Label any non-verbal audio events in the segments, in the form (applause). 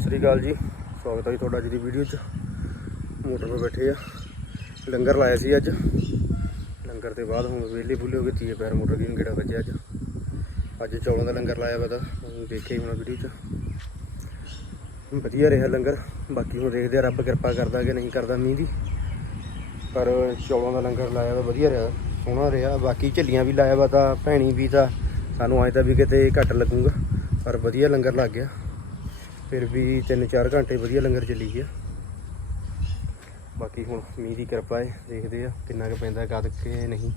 ਸਤਿ ਸ੍ਰੀ ਅਕਾਲ ਜੀ। ਸਵਾਗਤ ਹੈ ਜੀ ਤੁਹਾਡਾ ਅੱਜ ਦੀ ਵੀਡੀਓ 'ਚ। ਮੋਟਰ 'ਤੇ ਬੈਠੇ ਆ। ਲੰਗਰ ਲਾਇਆ ਸੀ ਅੱਜ। ਲੰਗਰ ਦੇ ਬਾਅਦ ਹੁਣ ਵਿਹਲੇ ਬੁੱਲੇ ਹੋ ਗਏ ਤੀਏ ਪੈਰ ਮੋਟਰ ਦੀ ਨੂੰ ਗੇੜਾ ਵੱਜਿਆ ਅੱਜ। ਅੱਜ ਚੌਲਾਂ ਦਾ ਲੰਗਰ ਲਾਇਆ ਵਾ ਤਾਂ ਦੇਖਿਆ ਹੀ ਹੋਣਾ ਵੀਡੀਓ 'ਚ। ਵਧੀਆ ਰਿਹਾ ਲੰਗਰ ਬਾਕੀ ਹੁਣ ਦੇਖਦੇ ਆ ਰੱਬ ਕਿਰਪਾ ਕਰਦਾ ਕਿ ਨਹੀਂ ਕਰਦਾ ਮੀਂਹ ਦੀ। ਪਰ ਚੌਲਾਂ ਦਾ ਲੰਗਰ ਲਾਇਆ ਵਾ, ਵਧੀਆ ਰਿਹਾ। ਸੋਹਣਾ ਰਿਹਾ। ਬਾਕੀ ਝੱਲੀਆਂ ਵੀ ਲਾਇਆ ਵਾ ਤਾਂ, ਭੈਣੀ ਵੀ ਤਾਂ ਸਾਨੂੰ ਅੱਜ ਤਾਂ ਵੀ ਕਿਤੇ ਘੱਟ ਲੱਗੂਗਾ। ਪਰ ਵਧੀਆ ਲੰਗਰ ਲੱਗ ਗਿਆ। ਫਿਰ ਵੀ 3-4 ਘੰਟੇ ਵਧੀਆ ਲੰਗਰ ਚੱਲੀ ਗਿਆ। ਬਾਕੀ ਹੁਣ ਮੀਂਹ ਦੀ ਕਿਰਪਾ ਹੈ ਦੇਖਦੇ ਆ ਕਿੰਨਾ ਕੁ ਪੈਂਦਾ, ਕਦ ਕਿ ਨਹੀਂ।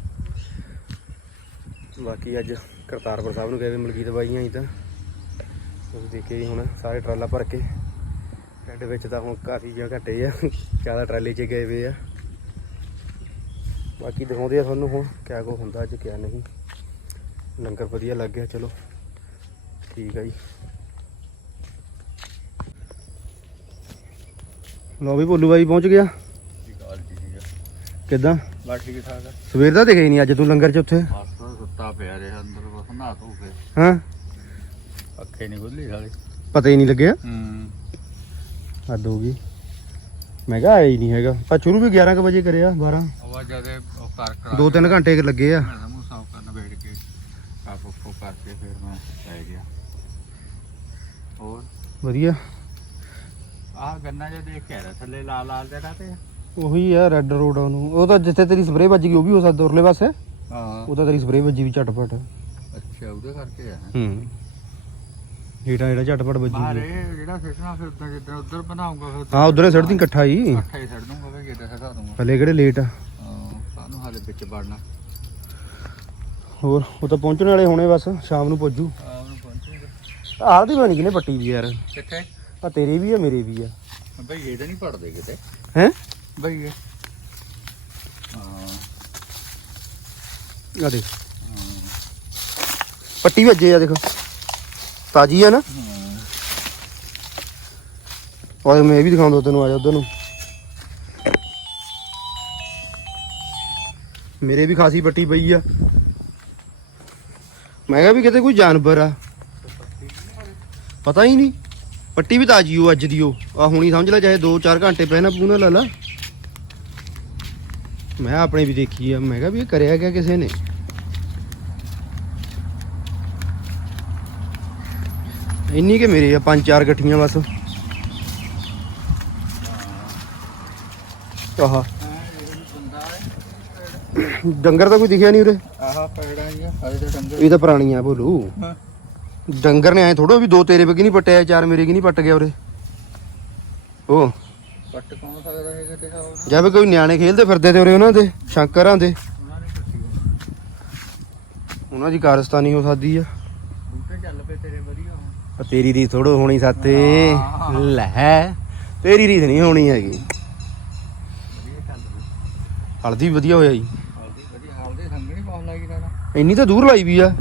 ਬਾਕੀ ਅੱਜ ਕਰਤਾਰਪੁਰ ਸਾਹਿਬ ਨੂੰ ਗਏ ਵੇ ਮਲਕੀਤ ਬਾਈਆਂ ਹੀ ਤਾਂ। ਉਹ ਦੇਖੇ ਜੀ ਹੁਣ, ਸਾਰੇ ਟਰਾਲਾ ਭਰ ਕੇ। ਪਿੰਡ ਵਿੱਚ ਤਾਂ ਹੁਣ ਕਾਫੀ ਜਗ੍ਹਾ ਘਟੇ ਆ, ਜ਼ਿਆਦਾ ਟਰਾਲੇ 'ਚ ਗਏ ਵੇ ਆ। ਬਾਕੀ ਦਿਖਾਉਂਦੇ ਆ ਤੁਹਾਨੂੰ ਹੁਣ ਕਿਆ ਕੋ ਹੁੰਦਾ, ਅੱਜ ਕਿਆ ਨਹੀਂ। ਲੰਗਰ ਵਧੀਆ ਲੱਗ ਗਿਆ, ਚਲੋ। ਠੀਕ ਆ ਜੀ। ਲੋ ਵੀ ਭੋਲੂ ਬਾਈ ਪਹੁੰਚ ਗਿਆ। ਕਿੱਦਾਂ? ਬਸ ਠੀਕ ਠਾਕ ਸਵੇਰ ਦਾ ਦਿਖਿਆ ਹੀ ਨਹੀਂ ਅੱਜ ਤੂੰ ਲੰਗਰ 'ਚ ਉੱਥੇ। ਬਸ ਸੁੱਤਾ ਪਿਆ ਰਿਹਾ ਅੰਦਰ ਬਸ ਨਹਾ ਧੋ ਕੇ। ਹਾਂ? ਅੱਖੇ ਨਹੀਂ ਖੁੱਲੀ ਸਾਲੇ। ਪਤਾ ਹੀ ਨਹੀਂ ਲੱਗਿਆ। ਹੂੰ। ਹੱਦ ਹੋ ਗਈ। ਮੈਂ ਕਿਹਾ ਆਇਆ ਹੀ ਨਹੀਂ ਹੈਗਾ। ਪਰ ਸ਼ੁਰੂ ਵੀ 11 ਕੁ ਵਜੇ ਕਰਿਆ 12 ਆਵਾਜ਼ ਉਹ ਕਰ ਕਰਾ ਦੋ ਤਿੰਨ ਘੰਟੇ ਲੱਗੇ ਆ। ਮੈਂ ਮੂੰਹ ਸਾਫ਼ ਕਰਨ ਬੈਠ ਕੇ ਉਫੋ ਕਰਕੇ ਫਿਰ ਮੈਂ ਪੈ ਗਿਆ। ਹੋਰ? ਵਧੀਆ। ਆਹ ਗੰਨਾ ਜਿਹਾ ਦੇਖ ਕੇ ਆ ਰਿਹਾ ਥੱਲੇ ਲਾਲ ਲਾਲ ਜਿਹੜਾ ਤੇ। ਉਹੀ ਆ ਰੈੱਡ ਰੋਡ ਉਹਨੂੰ। ਉਹ ਤਾਂ ਜਿੱਥੇ ਤੇਰੀ ਸਪਰੇਅ ਵੱਜ ਗਈ ਉਹ ਵੀ ਹੋ ਸਕਦਾ ਉਰਲੇ ਪਾਸੇ। ਹਾਂ। ਉਹ ਤਾਂ ਤੇਰੀ ਸਪਰੇਅ ਵੱਜੀ ਵੀ ਝਟਪਟ। ਅੱਛਾ ਉਹਦੇ ਕਰਕੇ ਆ। ਹੂੰ। ਜਿਹੜਾ ਜਿਹੜਾ ਝਟਪਟ ਵੱਜੀ। ਇਹ ਜਿਹੜਾ ਫਿਰਨਾ ਫਿਰ ਉਦਾਂ ਜਿੱਦਾਂ ਉਧਰ ਬਣਾਉਂਗਾ ਫਿਰ ਹਾਂ ਉਧਰੇ ਸੜਦੀ ਇਕੱਠਾ ਹੀ। ਇਕੱਠਾ ਹੀ ਛੱਡ ਦੂੰਗਾ ਫਿਰ ਹਟਾ ਦੂੰਗਾ ਹਲੇ ਕਿਹੜੇ ਲੇਟ ਆ? ਹਾਂ ਸਾਨੂੰ ਹਾਲੇ ਵਿੱਚ ਵੜਨਾ। ਹੋਰ ਉਹ ਤਾਂ ਪਹੁੰਚਣ ਵਾਲੇ ਹੋਣੇ ਬਸ ਸ਼ਾਮ ਨੂੰ ਪਹੁੰਚੂ ਆ ਉਹਨੂੰ ਪਹੁੰਚੂਗਾ। ਆਹ ਦੀ ਬਣੀ ਕਿਨੇ ਪੱਟੀ ਵੀ ਯਾਰ? ਕਿੱਥੇ? ਆ ਤੇਰੀ ਵੀ ਆ ਮੇਰੇ ਵੀ ਆ। ਬਈ ਇਹ ਤਾਂ ਨਹੀਂ ਪੜਦੇ ਕਿਤੇ। ਹੈ? ਬਈ ਇਹ। ਆ ਦੇਖ। ਪੱਟੀ ਵੱਜੇ ਆ ਦੇਖੋ। ਤਾਜੀ ਆ ਨਾ। ਹਾਂ ਔਰ ਮੈਂ ਇਹ ਵੀ ਦਿਖਾਉਂਦਾ ਤੈਨੂੰ ਆ ਜਾ ਉਧਰ ਨੂੰ। ਮੇਰੇ ਵੀ ਖਾਸੀ ਪੱਟੀ ਪਈ ਆ। ਮੈਂ ਕਿਹਾ ਵੀ ਕਿਤੇ ਕੋਈ ਜਾਨਵਰ ਆ। ਪਤਾ ਹੀ ਨਹੀਂ। ਪੱਟੀ ਵੀ ਤਾਜੀ ਉਹ ਅੱਜ ਦੀ ਉਹ। ਆ ਹੁਣੀ ਸਮਝ ਲੈ ਚਾਹੇ 2-4 ਘੰਟੇ ਪਹਿਲਾਂ ਪੂਨਾ ਲਾ ਲਾ। ਮੈਂ ਆਪਣੇ ਵੀ ਦੇਖੀ ਆ ਮੈਂ ਕਿਹਾ ਵੀ ਇਹ ਕਰਿਆ ਗਿਆ ਕਿਸੇ ਨੇ। ਇੰਨੀ ਕਿ ਮੇਰੇ ਆ ਪੰਜ ਚਾਰ ਗੱਠੀਆਂ ਬਸ। ਆਹਾ। ਡੰਗਰ ਤਾਂ ਕੋਈ ਦਿਖਿਆ ਨਹੀਂ ਉਰੇ। ਆਹ ਪੈੜਾ ਹੀ ਆ ਤੇ ਡੰਗਰ ਇਹ ਤਾਂ ਪੁਰਾਣੀਆਂ ਭੋਲੂ। ਹਾਂ। ਡੰਗਰ ਨੇ ਐ ਥੋੜੋ ਵੀ ਦੋ ਤੇਰੇ ਵਗੇ ਨਹੀਂ ਪੱਟਿਆ ਚਾਰ ਮੇਰੇ ਕੀ ਨਹੀਂ ਪੱਟ ਗਿਆ ਉਰੇ। ਉਹ ਪੱਟ ਕੌਣ ਸਕਦਾ ਹੈਗਾ ਤੇ ਹੋਰ ਜਾਂ ਵੀ ਕੋਈ ਨਿਆਣੇ ਖੇਲਦੇ ਫਿਰਦੇ ਤੇ ਉਰੇ ਉਹਨਾਂ ਦੇ ਸ਼ੰਕਰਾਂ ਦੇ। ਉਹਨਾਂ ਨੇ ਦੀ ਕਾਰਸਤਾਨੀ ਹੋ ਸਕਦੀ ਆ। ਬੂਟੇ ਚੱਲ ਪਏ ਤੇਰੇ ਵਧੀਆ ਹੁਣ। ਪਰ ਤੇਰੀ ਰੀਤ ਥੋੜੋ ਹੋਣੀ ਸਾਤੇ। ਲੈ ਤੇਰੀ ਰੀਤ ਨਹੀਂ ਹੋਣੀ ਹੈਗੀ। ਵਧੀਆ ਚੱਲ ਪਏ ਹਲਦੀ ਵਧੀਆ ਹੋਇਆ ਜੀ। ਹਲਦੀ ਵਧੀਆ ਹਲਦੀ ਸੰਗਣੀ ਪਾਉਣ ਲੱਗੀ ਨਾ। ਇੰਨੀ ਤਾਂ ਦੂਰ ਲਾਈ ਵੀ ਆ।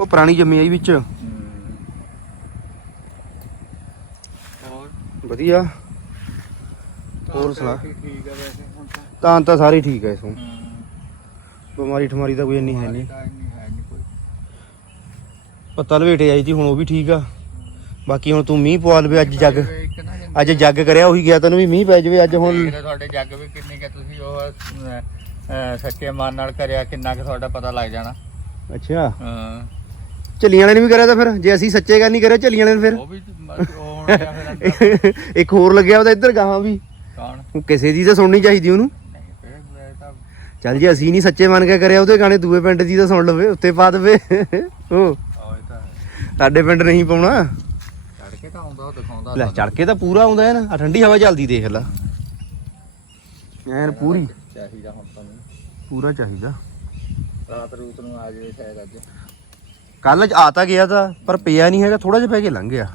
ਉਹ ਪੁਰਾਣੀ ਜੰਮੀ ਆਈ ਵਿੱਚ। ਹੋਰ? ਵਧੀਆ। ਹੋਰ ਸੁਣਾ? ਠੀਕ ਠੀਕ ਆ ਵੈਸੇ ਹੁਣ ਤਾਂ। ਤਾਂ ਤਾਂ ਸਾਰੇ ਠੀਕ ਐ ਇਸੋਂ ਬਿਮਾਰੀ ਠਮਾਰੀ ਤਾਂ ਕੋਈ ਇੰਨੀ ਹੈ ਨਹੀਂ। ਪਤਾ ਲਵੇਟੇ ਆਈ ਸੀ ਹੁਣ ਉਹ ਵੀ ਠੀਕ ਆ। ਬਾਕੀ ਹੁਣ ਤੂੰ ਮੀਂਹ ਪਵਾ ਲਵੇ ਅੱਜ ਜੱਗ। ਅੱਜ ਜੱਗ ਕਰਿਆ ਉਹੀ ਗਿਆ ਤੈਨੂੰ ਵੀ ਮੀਂਹ ਪੈ ਜਾਵੇ ਅੱਜ ਹੁਣ। ਤੁਹਾਡੇ ਜੱਗ ਵੀ ਕਿੰਨੇ ਕਿ ਤੁਸੀਂ ਉਹ ਅਹ, ਸੱਚੇ ਮਨ ਨਾਲ ਕਰਿਆ ਕਿੰਨਾ ਕਿ ਤੁਹਾਡਾ ਪਤਾ ਲੱਗ ਜਾਣਾ। ਅੱਛਾ। ਹਾਂ। ਝੱਲੀਆਂ ਵਾਲੇ ਨੇ ਵੀ ਕਰਿਆ ਤਾਂ ਫਿਰ ਜੇ ਅਸੀਂ ਸੱਚੇ ਗੱਲ ਨਹੀਂ ਕਰਿਆ ਝੱਲੀਆਂ ਵਾਲੇ ਨੇ ਫਿਰ। ਉਹ ਵੀ ਮ- ਉਹ ਹੁਣ ਗਿਆ ਫਿਰ ਅੰਦਰ। (laughs) ਇੱਕ ਹੋਰ ਲੱਗਿਆ ਉਹਦਾ ਇੱਧਰ ਗਾਹਾਂ ਵੀ। ਕੌਣ? ਕਿਸੇ ਦੀ ਤਾਂ ਸੁਣਨੀ ਚਾਹੀਦੀ ਉਹਨੂੰ। ਨਹੀਂ ਫਿਰ ਮੈਂ ਤਾਂ ਚੱਲ ਜੇ ਅਸੀਂ ਨਹੀਂ ਸੱਚੇ ਮੰਨ ਕੇ ਕਰਿਆ ਉਹਦੇ ਗਾਣੇ ਦੂਏ ਪਿੰਡ ਦੀ ਤਾਂ ਸੁਣ ਲਵੇ ਉੱਤੇ ਪਾ ਦੇਵੇ। (laughs) ਉਹ। ਉਹ ਇਹ ਤਾਂ ਹੈ। ਸਾਡੇ ਪਿੰਡ ਨਹੀਂ ਪਾਉਣਾ। ਚੜ ਕੇ ਤਾਂ ਆਉਂਦਾ ਉਹ ਦਿਖਾਉਂਦਾ ਲੈ ਚੜ ਕੇ ਤਾਂ ਪੂਰਾ ਆਉਂਦਾ ਹੈ ਨਾ। ਆ ਠੰਡੀ ਹਵਾ ਚੱਲਦੀ ਦੇਖ ਲੈ। ਐਨ ਪੂਰੀ। ਚਾਹੀਦਾ ਹੁਣ ਤੁਹਾਨੂੰ ਪੂਰਾ ਚਾਹੀਦਾ। ਰਾਤ ਰੂਤ ਨੂੰ ਆ ਜਾਵੇ ਸ਼ਾਇਦ ਅੱਜ। ਕੱਲ ਆ ਤਾਂ ਗਿਆ ਤਾਂ ਪਰ ਪਿਆ ਨਹੀਂ ਹੈਗਾ ਥੋੜਾ ਜਿਹਾ ਪੈ ਕੇ ਲੰਘ ਗਿਆ।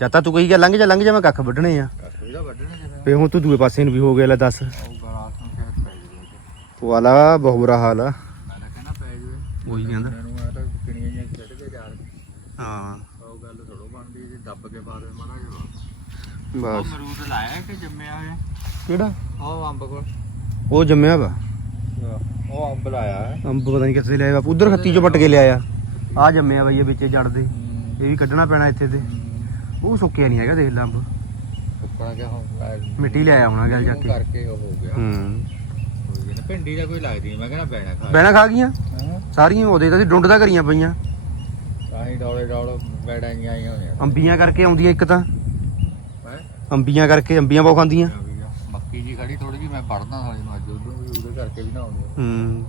ਜਦ ਤਾਂ ਤੂੰ ਕਹੀ ਗਿਆ ਲੰਘ ਜਾ ਲੰਘ ਜਾ ਮੈਂ ਕੱਖ ਵੱਢਣੇ ਆ। ਕੱਖ ਦਾ ਵੱਢਣੇ ਜਿਵੇਂ ਫੇ ਹੁਣ ਤੂੰ ਦੂਏ ਪਾਸੇ ਨੂੰ ਵੀ ਹੋ ਗਿਆ ਲੈ ਦੱਸ। ਉਹ ਗਲਾਸ ਨੂੰ ਸ਼ਾਇਦ ਪੈ ਜਾਵੇ ਵਾਲਾ ਬਹੁਤ ਬੁਰਾ ਹਾਲ ਆ। ਮੈਂ ਤਾਂ ਕਹਿੰਦਾ ਪੈ ਜਾਵੇ ਉਹੀ ਕਹਿੰਦਾ। ਮੈਨੂੰ ਆ ਤਾਂ ਕਿਣੀਆਂ ਜਿਹੀਆਂ ਛੱਡ ਕੇ ਜਾ ਹਾਂ। ਉਹ ਗੱਲ ਥੋੜੋ ਬਣਦੀ ਜੇ ਦੱਬ ਕੇ ਪਾ ਦੇ ਮਾੜਾ ਜਿਹਾ ਉਹ ਬਸ। ਮਰੂਦ ਲਾਇਆ ਕਿ ਜੰਮਿਆ ਹੋਇਆ ਕਿਹੜਾ? ਉਹ ਅੰਬ ਕੋਲ ਉਹ ਜੰਮਿਆ ਵਾ। ਉਹ ਅੰਬ ਲਾਇਆ। ਅੰਬ ਪਤਾ ਨਹੀਂ ਕਿੱਥੇ ਲਿਆਇਆ ਬਾਪੂ ਉਧਰ ਖੱਤੀ ਚੋਂ ਪੱਟ ਕੇ ਲਿਆਇਆ। ਆ ਜੰਮਿਆ ਬਈ ਇਹ ਵਿੱਚੇ ਜੜ ਦੇ। ਇਹ ਵੀ ਕੱਢਣਾ ਪੈਣਾ ਇੱਥੇ ਤੇ। ਉਹ ਸੁੱਕਿਆ ਨਹੀਂ ਹੈਗਾ ਦੇਖ ਲਾ ਅੰਬ। ਸੁੱਕਣਾ ਕਿਆ ਹੁੰਦਾ ਮਿੱਟੀ ਲੈ ਹੋਣਾ ਗੱਲ ਜਾ ਕੇ। ਕਰਕੇ ਉਹ ਹੋ ਗਿਆ। ਹੂੰ। ਕੋਈ ਨਾ ਭਿੰਡੀ ਦਾ ਕੋਈ ਲੱਗਦੀ ਨਹੀਂ ਮੈਂ ਕਹਿੰਦਾ ਬੈਣਾ ਖਾ ਬੈਣਾ ਖਾ ਗਈਆਂ? ਹਾਂ? ਸਾਰੀਆਂ ਉਹਦੇ ਤਾਂ ਸੀ ਡੁੰਡ ਦਾ ਕਰੀਆਂ ਪਈਆਂ। ਕਾਹੀ ਡੌਲੇ ਡੌਲ ਬੈੜਾਂ ਜੀਆਂ ਆਈਆਂ ਹੋਈਆਂ। ਅੰਬੀਆਂ ਕਰਕੇ ਆਉਂਦੀਆਂ ਇੱਕ ਤਾਂ। ਹੈਂ? ਅੰਬੀਆਂ ਕਰਕੇ ਅੰਬੀਆਂ ਬਹੁਤ ਖਾਂਦੀਆਂ। ਮੱਕੀ ਜੀ ਖੜੀ ਥੋੜੀ ਜੀ ਮੈਂ ਪੜਦਾ ਹਾਂ ਜੀ ਅੱਜ। ਉਹਦੇ ਕਰਕੇ ਵੀ ਨਾ ਆਉਂਦੀ। ਹੂੰ।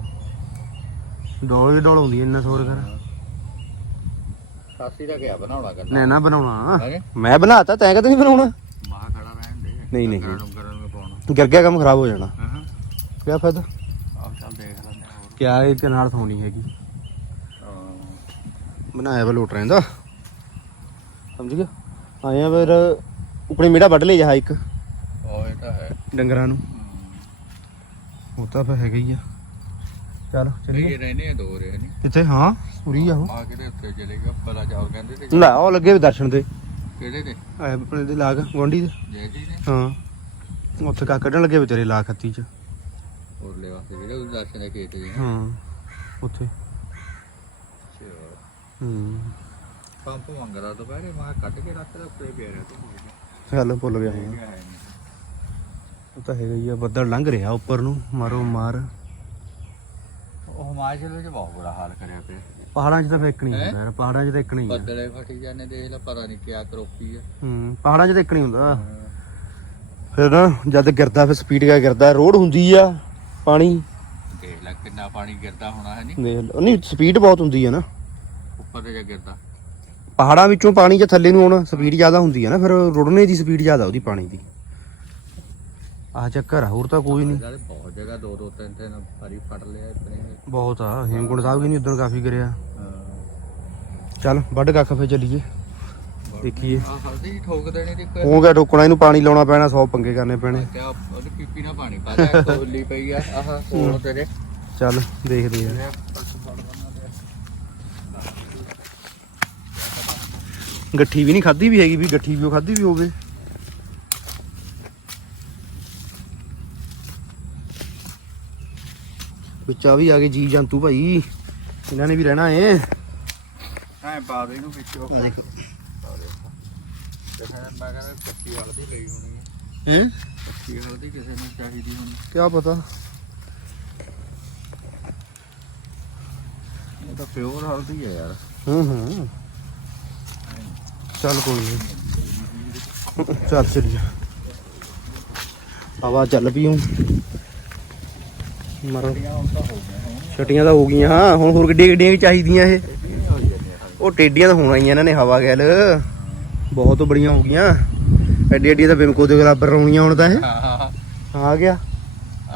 ਡੋਲ ਹੀ ਡੋਲ ਹੁੰਦੀ ਇੰਨਾ ਸੋਰ ਕਰ। ਸਾਸੀ ਦਾ ਕਿਆ ਬਣਾਉਣਾ ਕਰਨਾ? ਮੈਂ ਨਾ ਬਣਾਉਣਾ। ਹੈਗੇ ਮੈਂ ਬਣਾਤਾ ਤੈਂ ਕਦੇ ਨਹੀਂ ਬਣਾਉਣਾ? ਮਾਹ ਖੜਾ ਰਹਿਣ ਦੇ। ਨਹੀਂ, ਨਹੀਂ। ਨੂੰ ਪਾਉਣਾ। ਗਿਰ ਗਿਆ ਕੰਮ ਖਰਾਬ ਹੋ ਜਾਣਾ। ਹਾਂ ਕਿਆ ਫਾਇਦਾ? ਆਪ ਚੱਲ ਦੇਖ ਲੈਂਦੇ ਹਾਂ ਹੋਰ। ਕਿਆ ਇਹ ਤੇ ਨਾਲ ਸੋਣੀ ਹੈਗੀ। ਹਾਂ। ਬਣਾਇਆ ਵਾ ਲੋਟ ਰਹਿੰਦਾ। ਸਮਝ ਗਿਆ? ਆਏ ਆ ਫਿਰ ਉਪਣੀ ਮੇੜਾ ਵੱਢ ਲਈ ਜਾ ਇੱਕ। ਉਹ ਇਹ ਤਾਂ ਹੈ। ਡੰਗਰਾਂ ਨੂੰ। ਹਮ। ਉਹ ਤਾਂ ਫਿਰ ਹੈਗਾ ਹੀ ਆ। ਚਲ ਨਹੀਂ ਚੱਲੀਏ ਇਹ ਰਹਿਣੇ ਆ ਦੋ ਰਹੇ ਨਹੀਂ ਕਿੱਥੇ? ਹਾਂ ਪੂਰੀ ਆ ਉਹ। ਆ ਕਿਹਦੇ ਉੱਤੇ ਚਲੇ ਗਿਆ ਬਲਾ ਜਾਓ ਕਹਿੰਦੇ ਤੇ ਲੈ ਉਹ ਲੱਗੇ ਵੀ ਦਰਸ਼ਨ ਦੇ ਕਿਹੜੇ ਨੇ ਆਏ ਆਪਣੇ ਦੇ ਲਾਗ ਗੁਆਂਢੀ ਦੇ। ਜੈ ਜੀ ਨੇ ਹਾਂ। ਉੱਥੇ ਕਾ ਕੱਢਣ ਲੱਗੇ ਵਿਚਾਰੇ ਲਾ ਖੱਤੀ ਚ। ਉਰਲੇ ਵਾਸਤੇ ਜਿਹੜੇ ਉਹ ਦਰਸ਼ਨ ਦੇ ਖੇਤ ਜੀ ਹਾਂ ਉੱਥੇ। ਹੂੰ। ਪੰਪ ਮੰਗਦਾ ਦੁਪਹਿਰੇ ਮੈਂ ਕਿਹਾ ਕੱਢ ਕੇ ਰੱਖ ਦੇ ਉੱਤੇ ਪਿਆ ਰਿਹਾ ਤੂੰ। ਚੱਲ ਭੁੱਲ ਗਿਆ ਹੁਣ ਉਹ ਤਾਂ ਹੈਗਾ ਹੀ ਆ ਬੱਦਲ ਲੰਘ ਰਿਹਾ ਉੱਪਰ ਨੂੰ ਮਾਰੋ ਮਾਰ। ਹਿਮਾਚਲ ਵਿੱਚ ਬਹੁਤ ਬੁਰਾ ਹਾਲ ਕਰਿਆ ਪਿਆ। ਪਹਾੜਾਂ 'ਚ ਤਾਂ ਫੇਕ ਨਹੀਂ ਹੈਂ? ਹੁੰਦਾ ਯਾਰ ਪਹਾੜਾਂ 'ਚ ਤਾਂ ਇੱਕ ਨਹੀਂ ਆ ਬੱਦਲੇ ਫਟੀ ਜਾਂਦੇ ਦੇਖ ਲੈ ਪਤਾ ਨਹੀਂ ਕਿਆ ਕਰੋਪੀ ਆ। ਹੂੰ ਪਹਾੜਾਂ 'ਚ ਤਾਂ ਇੱਕ ਨਹੀਂ ਹੁੰਦਾ। ਫਿਰ ਨਾ ਜਦ ਗਿਰਦਾ ਫਿਰ ਸਪੀਡ ਕਾ ਗਿਰਦਾ? ਰੋਡ ਹੁੰਦੀ ਆ ਪਾਣੀ। ਦੇਖ ਲੈ ਕਿੰਨਾ ਪਾਣੀ ਗਿਰਦਾ ਹੋਣਾ ਹੈ ਨਹੀਂ ਦੇਖ। ਨਹੀਂ ਸਪੀਡ ਬਹੁਤ ਹੁੰਦੀ ਆ ਨਾ। ਉੱਪਰ ਤੇ ਜਾ ਗਿਰਦਾ। ਪਹਾੜਾਂ ਵਿੱਚੋਂ ਪਾਣੀ ਜੇ ਥੱਲੇ ਨੂੰ ਆਉਣਾ ਸਪੀਡ ਜ਼ਿਆਦਾ ਹੁੰਦੀ ਆ ਨਾ ਫਿਰ ਰੁੜਨੇ ਦੀ ਸਪੀਡ ਜ਼ਿਆਦਾ ਉਹਦੀ ਪਾਣੀ ਦੀ। ਆਹ ਚੱਕਰ ਆ ਹੋਰ ਤਾਂ ਕੋਈ ਨਹੀਂ। ਨਾਲੇ ਬਹੁਤ ਜਗ੍ਹਾ ਦੋ ਦੋ ਤਿੰਨ ਤਿੰਨ ਵਾਰੀ ਫੜ ਲਿਆ ਇਤਨੇ। ਬਹੁਤ ਆ ਹੇਮਕੁੰਟ ਸਾਹਿਬ ਵੀ ਨਹੀਂ ਉਦੋਂ ਕਾਫੀ ਗਿਰਿਆ। ਹਾਂ। ਚੱਲ ਵੱਢ ਕੱਖ ਫੇ ਚੱਲੀਏ। ਦੇਖੀਏ। ਆ ਹਲਦੀ ਠੋਕ ਦੇਣੀ ਤੇ ਇੱਕ। ਹੋ ਗਿਆ ਟੋਕਣਾ ਇਹਨੂੰ ਪਾਣੀ ਲਾਉਣਾ ਪੈਣਾ 100 ਪੰਗੇ ਕਰਨੇ ਪੈਣੇ। ਕਿਆ ਉਹਦੀ ਪੀਪੀ ਨਾਲ ਪਾਣੀ ਪਾ ਲਿਆ ਕੋਲੀ ਪਈ ਆ ਆਹ ਕੋਲ ਤੇਰੇ। ਚੱਲ ਦੇਖਦੇ ਆ। ਗੱਠੀ ਵੀ ਨਹੀਂ ਖਾਧੀ ਵੀ ਹੈਗੀ ਵੀ ਗੱਠੀ ਵੀ ਉਹ ਖਾਧੀ ਵੀ ਹੋਵੇ। ਵਿੱਚ ਆ ਵੀ ਆ ਗਏ ਜੀ ਜੰਤੂ ਭਾਈ। ਇਹਨਾਂ ਨੇ ਵੀ ਰਹਿਣਾ ਏ। ਐ ਪਾ ਦੇ ਇਹਨੂੰ ਵਿੱਚੋਂ ਆ ਦੇਖ। ਮੈਂ ਕਹਿੰਦਾ ਕੱਚੀ ਹਲਦੀ ਲਈ ਹੋਣੀ ਹੈ ਹੈ? ਕੱਚੀ ਹਲਦੀ ਕਿਸੇ ਨੂੰ ਚਾਹੀਦੀ ਹੋਣੀ। ਕੀ ਪਤਾ। ਇਹ ਤਾਂ ਪਿਓਰ ਹਲਦੀ ਹੈ ਯਾਰ। ਹੂੰ ਹੂੰ। ਚੱਲ ਕੋਈ ਨਹੀਂ ਚੱਲ ਚੱਲੀਏ ਹਵਾ ਚੱਲ ਪਈ ਹੁਣ ਮਰੋ। ਤਾਂ ਛਟੀਆਂ ਤਾਂ ਹੋ ਗਈਆਂ ਹਾਂ ਹੁਣ ਹੋਰ ਗੱਡੀਆਂ ਗੱਡੀਆਂ ਵੀ ਚਾਹੀਦੀਆਂ ਇਹ? ਉਹ ਟੇਡੀਆਂ ਤਾਂ ਹੋਣਾ ਹੀ ਇਹਨਾਂ ਨੇ ਹਵਾ ਗੈਲ। ਬਹੁਤ ਬੜੀਆਂ ਹੋ ਗਈਆਂ। ਐਡੀ ਐਡੀ ਤਾਂ ਬਿਮਕੋ ਦੇ ਬਰਾਬਰ ਆਉਣੀਆਂ ਹੁਣ ਤਾਂ ਇਹ। ਆ ਗਿਆ।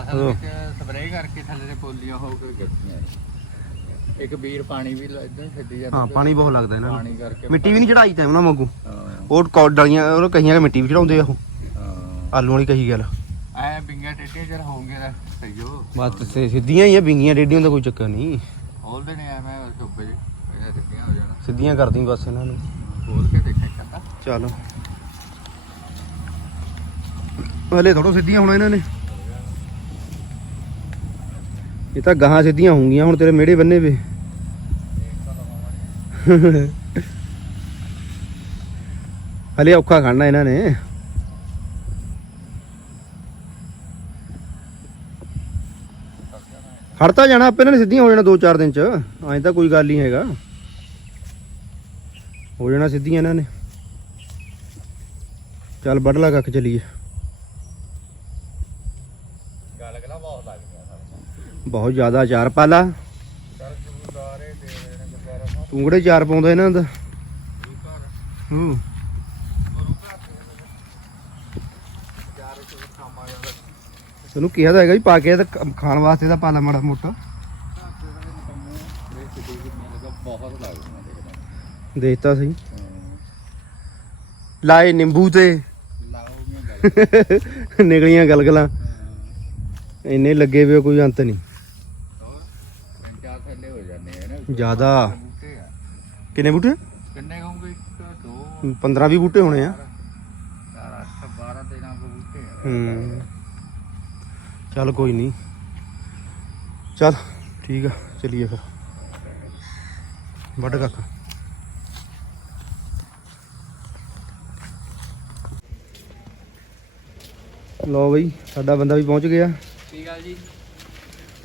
ਅਸਲ ਵਿੱਚ ਸਪਰੇਅ ਕਰਕੇ ਥੱਲੇ ਦੇ ਪੋਲੀਆਂ ਹੋ ਕੇ ਗੱਡੀਆਂ ਇੱਕ ਵੀਰ ਪਾਣੀ ਵੀ ਇਦਾਂ ਛੱਡੀ ਜਾਂਦਾ ਹਾਂ ਪਾਣੀ ਬਹੁਤ ਲੱਗਦਾ ਇਹਨਾਂ ਪਾਣੀ ਨੂੰ ਕਰਕੇ ਮਿੱਟੀ ਵੀ ਨਹੀਂ ਚੜਾਈ ਤੇ ਉਹਨਾਂ ਵਾਂਗੂ। ਉਹ ਕੌ ਡਲੀਆਂ ਉਹ ਕਹੀਆਂ ਕਿ ਮਿੱਟੀ ਵੀ ਚੜਾਉਂਦੇ ਆ ਉਹ। ਆਲੂ ਵਾਲੀ ਕਹੀ ਗੱਲ। ਐ ਬਿੰਗਾ ਟੇਟੇ ਜਰ ਹੋਣਗੇ ਨਾ ਸਹੀ ਹੋ ਬਸ ਸੇ ਸਿੱਧੀਆਂ ਹੀ ਆ ਬਿੰਗੀਆਂ ਡੇਡੀਆਂ ਦਾ ਕੋਈ ਚੱਕਰ ਨਹੀਂ। ਨੇ ਐਵੇਂ ਸੁੱਬੇ ਚ ਇਹਦਾ ਸਿੱਧੀਆਂ ਹੋ ਜਾਣਾ। ਸਿੱਧੀਆਂ ਕਰਦੀ ਬਸ ਇਹਨਾਂ ਨੂੰ। ਖੋਲ ਕੇ ਦੇਖੇ ਕਰਦਾ ਚੱਲ। ਹਲੇ ਥੋੜੋ ਸਿੱਧੀਆਂ ਹੋਣਾ ਇਹਨਾਂ ਨੇ। ਇਹ ਤਾਂ ਗਾਹਾਂ ਸਿੱਧੀਆਂ ਹੋਣਗੀਆਂ ਹੁਣ ਤੇਰੇ ਮਿਹੜੇ ਬੰਨੇ ਵੇ। ਹਲੇ ਔਖਾ ਖੜਨਾ ਇਹਨਾਂ ਨੇ। ਖੜਤਾ ਜਾਣਾ, ਆਪੇ ਇਹਨਾਂ ਨੇ ਸਿੱਧੀਆਂ ਹੋ ਜਾਣਾ 2-4 ਦਿਨ ਚ। ਐਂ ਤਾਂ ਕੋਈ ਗੱਲ ਨਹੀਂ ਹੈਗਾ। ਹੋ ਜਾਣਾ ਸਿੱਧੀਆਂ ਇਹਨਾਂ ਨੇ। ਚੱਲ ਵੱਢ ਕੱਖ ਚਲੀਏ। ਗੱਲ ਕਲਾ ਬਹੁਤ ਲੱਗਦੀਆਂ ਸਾਰੀਆਂ ਬਹੁਤ ਜ਼ਿਆਦਾ ਚਾਰ ਪਾ ਤੂੰ ਕਿਹੜੇ ਚਾਰ ਪਾਉਂਦਾ ਇਹਨਾਂ ਦਾ। ਹੂੰ। ਗੁਰੂ ਕਿਹਾ ਤਾਂ ਹੈਗਾ ਵੀ ਪਾ ਕੇ ਤਾਂ ਖ- ਖਾਣ ਵਾਸਤੇ ਤਾਂ ਪਾ ਲਾ ਮਾੜਾ ਮੋਟਾ। ਬਹੁਤ ਲੱਗਦੀਆਂ ਦੇਖਦਾ ਦੇਖਤਾ ਸਹੀ। ਲਾਏ ਨਿੰਬੂ ਤੇ। ਲਾਓ ਮੀਆਂ ਗੱਲ ਨਿਕਲੀਆਂ ਗਲਗਲਾਂ। ਇੰਨੇ ਲੱਗੇ ਵੇ ਕੋਈ ਅੰਤ ਨਹੀਂ। ਤਿੰਨ ਚਾਰ ਥੱਲੇ ਹੋ ਜਾਂਦੇ ਆ ਨਾ ਜ਼ਿਆਦਾ। ਬੂਟੇ ਆ ਕਿੰਨੇ ਬੂਟੇ? ਕਿੰਨੇ ਕਹੋਗੇ ਇੱਕ ਦੋ 15 20 ਬੂਟੇ ਹੋਣੇ ਆ ਚਾਰ ਅੱਠ 12 13 ਬੂਟੇ ਆ। ਹੂੰ। ਚੱਲ ਕੋਈ ਨਹੀਂ। ਚੱਲ ਠੀਕ ਆ ਚਲੀਏ ਫਿਰ। ਵੱਡ ਕਾਕਾ ਲਓ ਬਈ ਸਾਡਾ ਬੰਦਾ ਵੀ ਪਹੁੰਚ ਗਿਆ। ਠੀਕ ਆ ਜੀ?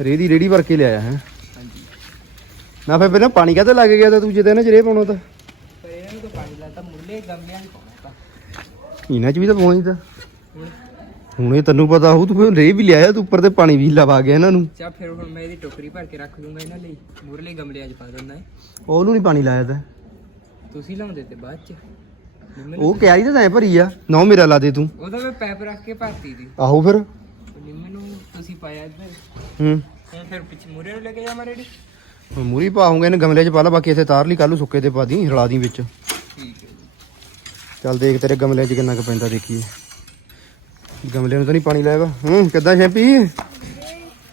ਰੇਦੀ ਰੇੜੀ ਭਰ ਕੇ ਲਿਆਇਆ ਹੈ। ਹਾਂਜੀ। ਨਾ ਫੇ ਪਹਿਲਾਂ ਪਾਣੀ ਕਾਹਤੇ ਲੱਗ ਗਿਆ ਤਾਂ ਤੂੰ ਜਿਹਦੇ ਨਾਲ ਜਰੇ ਪਾਉਣਾ ਤਾਂ? ਪਰ ਇਹਨਾਂ ਨੂੰ ਤਾਂ ਪਾਣੀ ਲਾਤਾ ਮੁੱਲੇ ਗਮਲਿਆਂ 'ਚ ਪਾਉਣਾ ਤਾਂ। ਇਹਨਾਂ 'ਚ ਵੀ ਤਾਂ ਪਾਉਣੀ ਤਾਂ। ਹੁਣ ਤੈਨੂੰ ਪਤਾ ਹੋਊ ਤੂੰ ਰੇਹ ਵੀ ਲਿਆਇਆ ਤੂੰ ਉੱਪਰ ਤੇ ਪਾਣੀ ਵੀ ਲਵਾ ਗਿਆ ਇਹਨਾਂ ਨੂੰ। ਚਾ ਫਿਰ ਹੁਣ ਮੈਂ ਇਹਦੀ ਟੋਕਰੀ ਭਰ ਕੇ ਰੱਖ ਦੂੰਗਾ ਇਹਨਾਂ ਲਈ। ਮੁਰਲੇ ਗਮਲਿਆਂ 'ਚ ਪਾ ਦਿੰਦਾ ਹੈ ਉਹਨੂੰ ਨਹੀਂ ਪਾਣੀ ਲਾਇਆ ਤਾਂ। ਤੁਸੀਂ ਲਾਉਂਦੇ ਤੇ ਬਾਅਦ 'ਚ। ਉਹ ਕਿਆਰੀ ਤਾਂ ਤੈਂ ਭਰੀ ਆ। ਨੌ ਮੇਰਾ ਲਾ ਦੇ ਤੂੰ। ਉਹਦਾ ਮੈਂ ਪੈਪ ਰੱਖ ਕੇ ਭਰਤੀ ਦੀ। ਆਹੋ ਫਿਰ। ਨਿੰਮੇ ਨੂੰ ਤੁਸੀਂ ਪਾਇਆ ਇੱਧਰ। ਹੂੰ। ਫਿਰ ਪਿੱਛੇ ਮੂਰੇ ਨੂੰ ਲੈ ਕੇ ਰੇੜੀ ਹੁਣ ਮੂਰੀ ਪਾਉਂਗੇ ਇਹਨੂੰ ਗਮਲੇ 'ਚ ਪਾ ਲਾ ਬਾਕੀ ਇੱਥੇ ਤਾਰ ਲਈ ਕੱਲ ਨੂੰ ਸੁੱਕੇ ਤੇ ਪਾ ਦੀ ਰਲਾ ਦੀ ਵਿੱਚ। ਠੀਕ ਹੈ ਜੀ। ਚੱਲ ਦੇਖ ਤੇਰੇ ਗਮਲੇ 'ਚ ਕਿੰਨਾ ਕੁ ਪੈਂਦਾ ਦੇਖੀਏ। ਗਮਲੇ ਨੂੰ ਤਾਂ ਨਹੀਂ ਪਾਣੀ ਲਾਇਆ ਵਾ। ਹੂੰ ਕਿੱਦਾਂ ਸ਼ੈਂਪੀ?